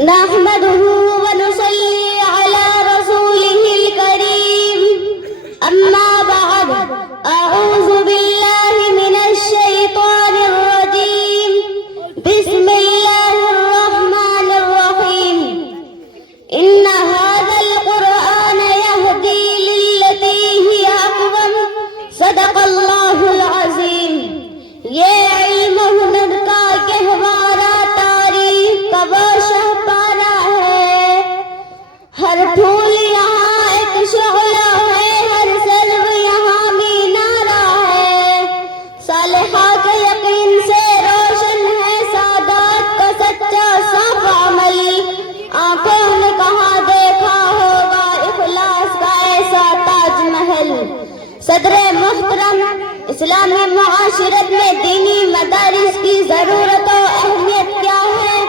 نحمده ونصلي على رسوله الكريم أما بعد أعوذ بالله من الشيطان الرجيم بسم الله الرحمن الرحيم إن هذا القرآن يهدي للتي هي أقوم صدق الله العظيم یہ علم ہنر کا گہوارہ تاریخ کا وہ شاہکارہ ہے ہر پھول یہاں ایک شعلہ ہے ہر سرو یہاں مینارہ ہے صالحہ کے یقین سے روشن ہے سعادت کا سچا صاف عمل آنکھوں نے کہاں دیکھا ہوگا اخلاص کا ایسا تاج محل صدر محترم اسلامی معاشرت میں دینی مدارس کی ضرورت و اہمیت کیا ہے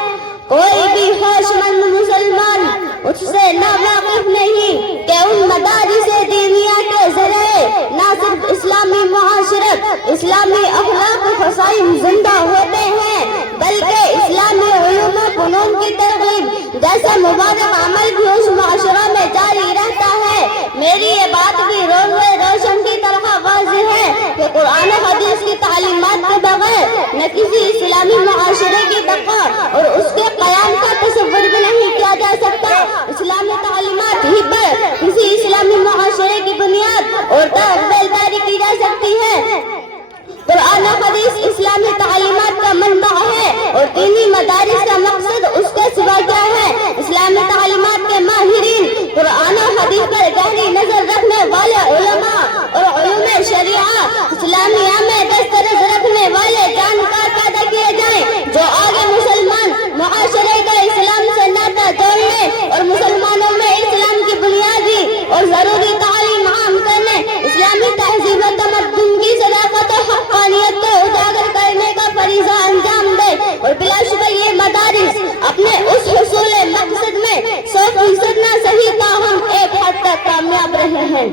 کوئی بھی ہوش مند مسلمان اس سے ناواقف نہیں کہ ان مدارس دینیہ کے ذریعے نہ صرف اسلامی معاشرت اسلامی اخلاق و فضائل زندہ ہوتے ہیں بلکہ اسلامی علوم و فنون کی ترغیب جیسا مبارک عمل بھی اس معاشرہ میں جاری رہتا ہے میری یہ بات بھی روز روشن کی طرح واضح ہے کہ قرآن و حدیث کی تعلیمات کے بغیر نہ کسی اسلامی معاشرے کی بقا اور اس کے قیام کا تصور بھی نہیں کیا جا سکتا اسلامی تعلیمات ہی پر کسی اسلامی معاشرے کی بنیاد اور بیلداری کی جا سکتی ہے قرآن و حدیث اسلامی تعلیمات کا منبع ہے اور دینی مدارس کا مقصد اس کے سوا کیا ہے اسلامی تعلیمات کے ماہرین قرآن و حدیث پر گہری نظر رکھنے والے علماء اور علوم شریعہ اسلامیہ میں دسترس رکھنے والے جانکار پیدا کیے جائیں جو آگے مسلمان معاشرے کا اسلام سے ناطہ جوڑنے اور مسلمانوں میں اسلام کی بنیادی اور ضروری تعلیم عام کرنے اسلامی تہذیب و تمدن کی صداقت و حقانیت کو اجاگر کرنے کا فریضہ انجام دے اور بلا شبہ یہ مدارس اپنے اس حصول مقصد میں 100% نہ صحیح تاہم ایک حد تک کامیاب رہے ہیں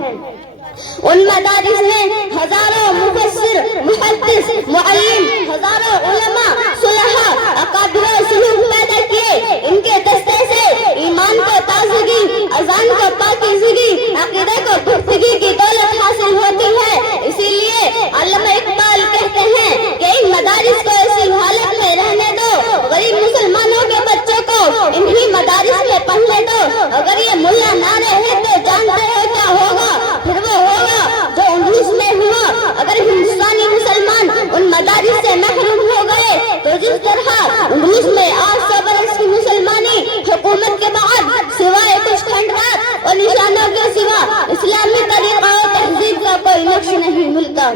ان مدارس نے ہزاروں مفسر محدث معلم ہزاروں علماء صلحاء اکابر سلوک پیدا کیے ان کے دستے سے ایمان کو تازگی اذان کو پاکیزگی عقیدے کو پختگی کی دولت حاصل ہوتی ہے اسی لیے علامہ اقبال کہتے ہیں کہ ان مدارس کو ایسی حالت میں رہنے دو غریب مسلمانوں کے بچوں کو انہی مدارس میں پڑھنے دو اگر یہ ملا نہ رہے تو جانتے ہو کیا ہوگا پھر وہ ہوگا جو انگلش میں ہوا اگر ہندوستانی مسلمان ان مدارس سے محروم ہو گئے تو جس طرح انگلش میں 800 برس کی مسلمانی حکومت کے بعد سوائے کچھ کھنڈرات اور نشانوں کے سوا اسلامی طریقہ و تہذیب کا کوئی نقش نہیں ملتا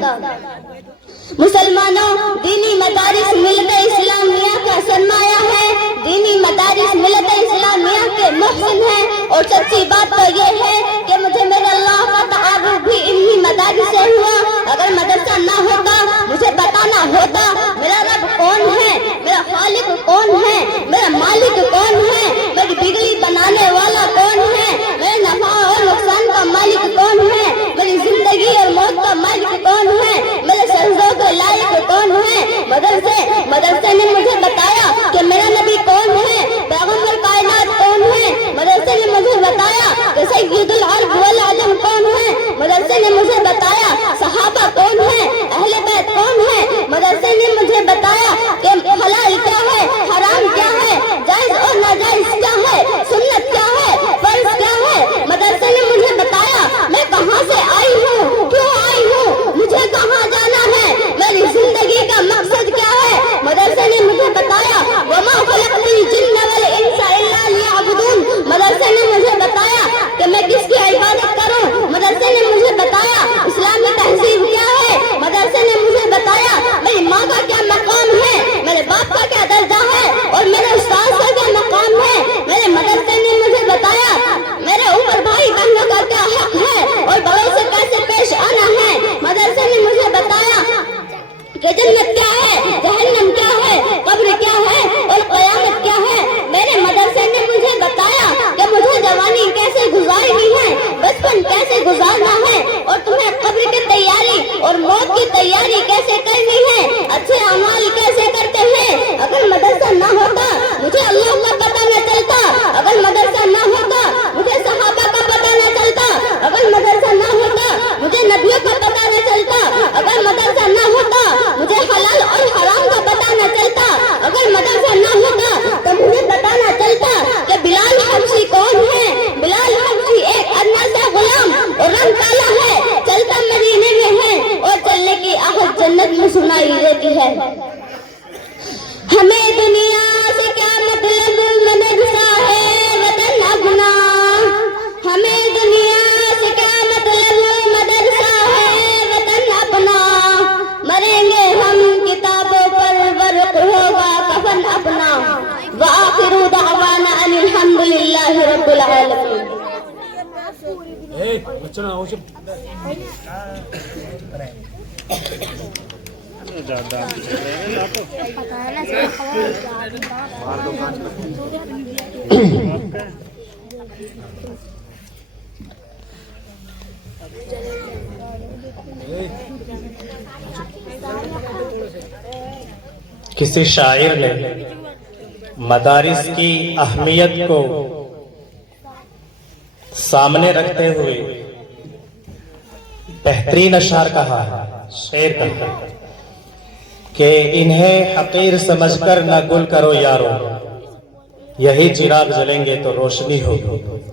مسلمانوں دینی مدارس ملت اسلامیہ کا سرمایہ ہے دینی مدارس ملت اسلامیہ کے محسن ہیں اور سچی بات تو یہ ہے کہ مجھے میرے اللہ کا تعارف بھی انہی مدارس سے ہوا اگر مدرسہ نہ ہوتا مجھے بتانا ہوتا میرا رب کون ہے میرا خالق کون ہے میرا مالک کون ہے میری بگڑی بنانے والا کون ہے میرے نفع اور نقصان کا مالک کون ہے میری زندگی اور موت کا مالک کون ہے میرے سرزوں کے لائق کون ہے مدرسے نے مجھے بتایا کہ میرا نبی کون ہے پیغمبر کائنات کون ہے مدرسے نے مجھے بتایا کہ سید العرب والعجم کون ہے مدرسے نے مجھے بتایا صحابہ کون ہے اہل بیت کون ہے مدرسے نے مجھے بتایا کہ حلال کیا ہے حرام کیا ہے جائز اور ناجائز کیا ہے سنت کیا ہے فرض کیا ہے مدرسے نے مجھے بتایا میں کہاں سے آئی ہوں کیوں آئی ہوں مجھے کہاں جانا ہے میری زندگی کا مقصد کیا ہے مدرسے نے مجھے بتایا وما خلقت الجن والانس الا ليعبدون مدرسے نے مجھے بتایا کہ میں کس کی عبادت کروں مدرسے نے مجھے بتایا اسلامی تہذیب کیا ہے مدرسے نے مجھے بتایا میری ماں کا کیا مقام ہے میرے باپ کا کیا درجہ ہے اور میرے استاد کا کیا مقام ہے میرے مدرسے نے مجھے کسی شاعر نے مدارس کی اہمیت کو سامنے رکھتے ہوئے بہترین اشعار کہا ہے، شعر کہا ہے کہ انہیں حقیر سمجھ کر نہ گل کرو یارو، یہی چراغ جلیں گے تو روشنی ہوگی۔